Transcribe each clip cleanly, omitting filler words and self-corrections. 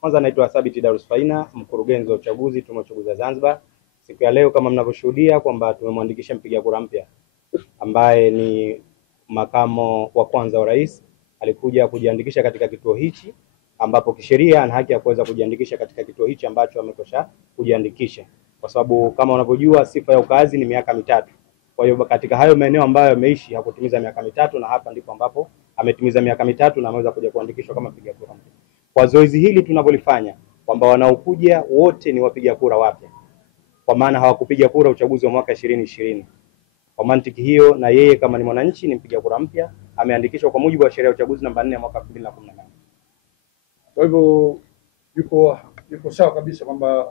Kwanza naitwa Thabit Darus Faina, mkurugenzi wa uchaguzi Tume ya Uchaguzi wa Zanzibar. Siku ya leo kama mnavyoshuhudia kwamba tumemwandikisha mpiga kura mpya ambaye ni makamo wa kwanza wa rais. Alikuja kujiandikisha katika kituo hichi ambapo kisheria ana haki ya kuweza kujiandikisha katika kituo hichi ambacho amekosha kujiandikisha, kwa sababu kama unavyojua sifa ya ukaazi ni miaka mitatu. Kwa hiyo katika hayo maeneo ambayo ameishi hakutimiza miaka mitatu, na hapa ndipo ambapo ametimiza miaka mitatu na ameweza kuja kuandikishwa kama mpiga kura mpya. Kwa zoezi hili tunapolifanya kwamba wanaokuja wote ni wapiga kura wapya, kwa maana hawakupiga kura uchaguzi wa mwaka 2020. Kwa mantiki hiyo, na yeye kama ni mwananchi ni mpiga kura mpya, ameandikishwa kwa mujibu wa sheria ya uchaguzi namba 4 ya mwaka 2018. Kwa hivyo yuko sawa kabisa kwamba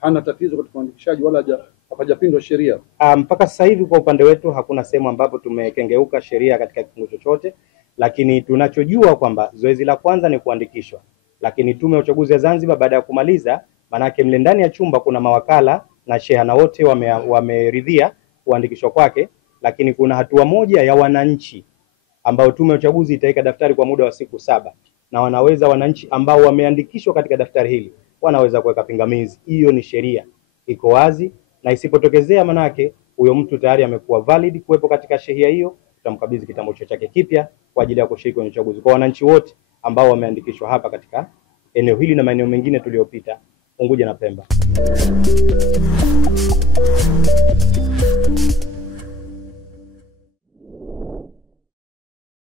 hana tatizo katika uandikishaji wala hapajapindwa sheria. Mpaka sasa hivi kwa upande wetu hakuna sehemu ambapo tumekengeuka sheria katika kifungu chochote, lakini tunachojua kwamba zoezi la kwanza ni kuandikishwa. Lakini Tume ya Uchaguzi ya Zanzibar baada ya kumaliza, manake mle ndani ya chumba kuna mawakala na sheha na wote wameridhia kuandikishwa kwake, lakini kuna hatua moja ya wananchi ambao Tume ya Uchaguzi itaweka daftari kwa muda wa siku 7, na wanaweza wananchi ambao wameandikishwa katika daftari hili wanaweza kuweka pingamizi. Hiyo ni sheria, iko wazi, na isipotokezea manake huyo mtu tayari amekuwa valid kuwepo katika sheria hiyo, tutamkabidhi kitambulisho chake kipya kwa ajili ya kushiriki kwenye uchaguzi. Kwa wananchi wote ambao wameandikishwa hapa katika eneo hili na maeneo mengine tuliyopita Unguja na Pemba.